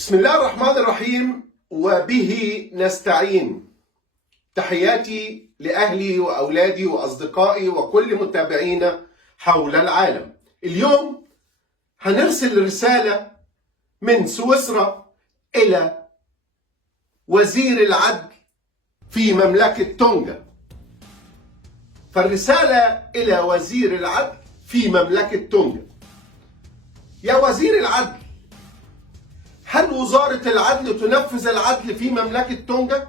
بسم الله الرحمن الرحيم وبه نستعين. تحياتي لأهلي وأولادي وأصدقائي وكل متابعينا حول العالم. اليوم هنرسل رسالة من سويسرا إلى وزير العدل في مملكة تونغا. فالرسالة إلى وزير العدل في مملكة تونغا: يا وزير العدل، هل وزارة العدل تنفذ العدل في مملكة تونغا؟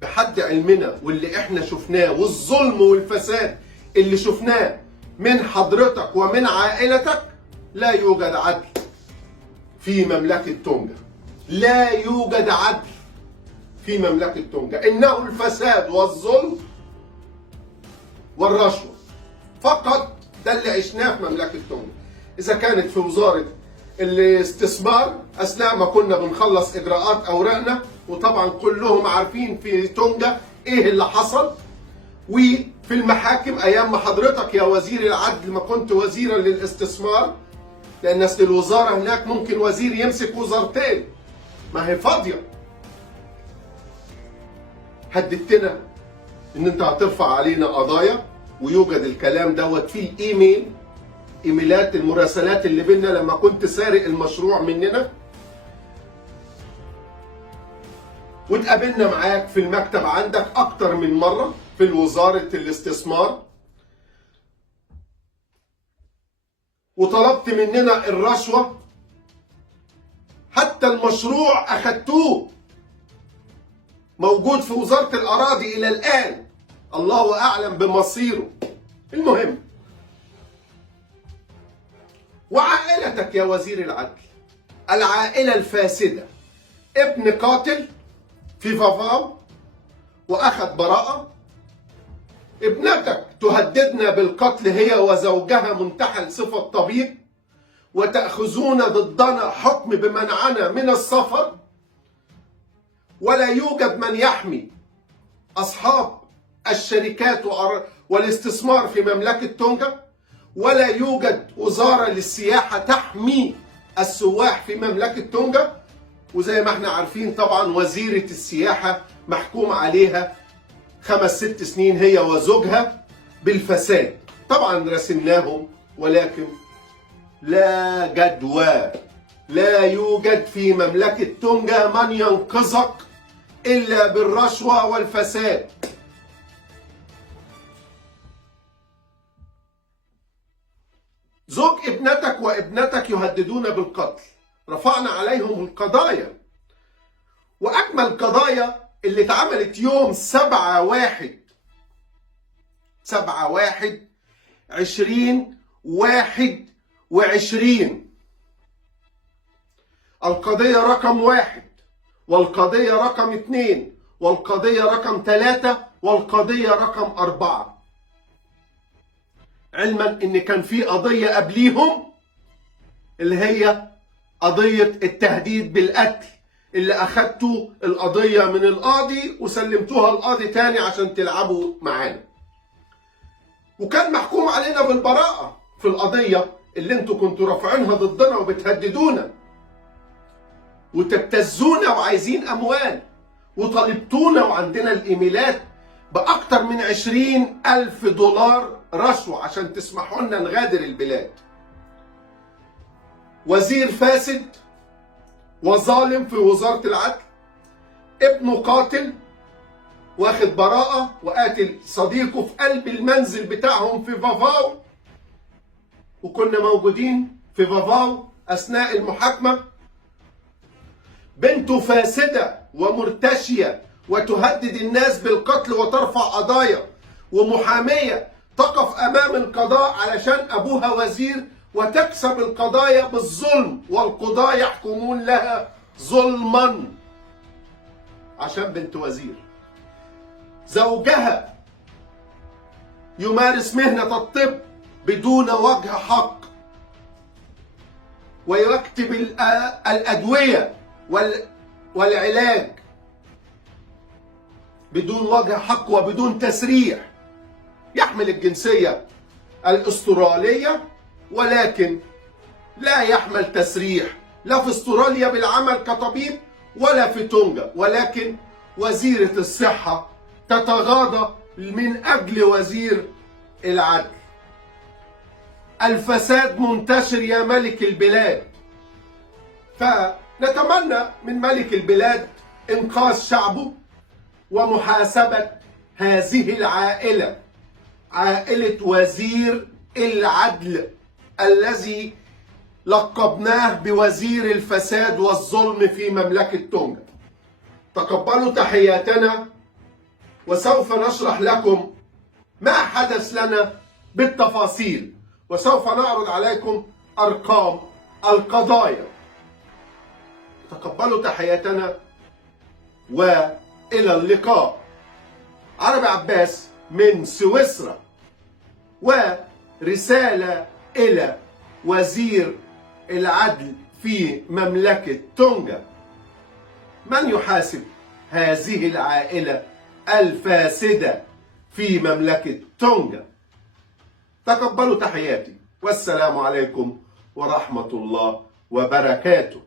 بحد علمنا واللي احنا شفناه والظلم والفساد اللي شفناه من حضرتك ومن عائلتك، لا يوجد عدل في مملكة تونغا. لا يوجد عدل في مملكة تونغا، إنه الفساد والظلم والرشوة فقط. ده اللي عشناه في مملكة تونغا. إذا كانت في وزارة الاستثمار أثناء ما كنا بنخلص إجراءات أوراقنا، وطبعا كلهم عارفين في تونغا إيه اللي حصل، وفي المحاكم أيام ما حضرتك يا وزير العدل ما كنت وزيرا للاستثمار، لأن أصل الوزارة هناك ممكن وزير يمسك وزارتين، ما هي فاضية. هددتنا إن أنت هترفع علينا قضايا، ويوجد الكلام دوت في ايميلات المراسلات اللي بينا لما كنت سارق المشروع مننا، واتقابلنا معاك في المكتب عندك اكتر من مرة في وزارة الاستثمار، وطلبت مننا الرشوة. حتى المشروع اخدتوه موجود في وزارة الاراضي الى الان، الله اعلم بمصيره. المهم، وعائلتك يا وزير العدل، العائلة الفاسدة، ابن قاتل في فافاو وأخذ براءة، ابنتك تهددنا بالقتل هي وزوجها منتحل صفة طبيب، وتأخذون ضدنا حكم بمنعنا من السفر، ولا يوجد من يحمي أصحاب الشركات والاستثمار في مملكة تونغا، ولا يوجد وزارة للسياحة تحمي السواح في مملكة تونغا. وزي ما احنا عارفين طبعا وزيرة السياحة محكوم عليها 5-6 سنين هي وزوجها بالفساد. طبعا راسلناهم، ولكن لا جدوى. لا يوجد في مملكة تونغا من ينقذك إلا بالرشوة والفساد. زوج ابنتك وابنتك يهددون بالقتل، رفعنا عليهم القضايا، وأجمل القضايا اللي اتعملت يوم 7/1/2021. القضية رقم 1 والقضية رقم 2 والقضية رقم 3 والقضية رقم 4، علما ان كان في قضية قبليهم اللي هي قضية التهديد بالقتل، اللي اخدتوا القضية من القاضي وسلمتوها القاضي تاني عشان تلعبوا معانا، وكان محكوم علينا بالبراءة في القضية اللي انتوا كنتوا رافعينها ضدنا وبتهددونا وتبتزونا وعايزين اموال، وطالبتونا وعندنا الايميلات بأكتر من 20,000 دولار رشوة عشان تسمحوا لنا نغادر البلاد. وزير فاسد وظالم في وزارة العدل، ابنه قاتل واخد براءة وقاتل صديقه في قلب المنزل بتاعهم في فافاو، وكنا موجودين في فافاو أثناء المحاكمة. بنته فاسدة ومرتشية وتهدد الناس بالقتل وترفع قضايا، ومحامية تقف أمام القضاء علشان أبوها وزير وتكسب القضايا بالظلم، والقضاة يحكمون لها ظلما عشان بنت وزير. زوجها يمارس مهنة الطب بدون وجه حق، ويكتب الأدوية والعلاج بدون وجه حق وبدون تسريح. يحمل الجنسية الأسترالية ولكن لا يحمل تسريح لا في استراليا بالعمل كطبيب ولا في تونجا، ولكن وزيرة الصحة تتغاضى من أجل وزير العدل. الفساد منتشر يا ملك البلاد، فنتمنى من ملك البلاد إنقاذ شعبه ومحاسبة هذه العائلة، عائلة وزير العدل الذي لقبناه بوزير الفساد والظلم في مملكة تونجا. تقبلوا تحياتنا، وسوف نشرح لكم ما حدث لنا بالتفاصيل، وسوف نعرض عليكم أرقام القضايا. تقبلوا تحياتنا وإلى اللقاء. عربي عباس من سويسرا، ورسالة إلى وزير العدل في مملكة تونجا: من يحاسب هذه العائلة الفاسدة في مملكة تونجا؟ تقبلوا تحياتي، والسلام عليكم ورحمة الله وبركاته.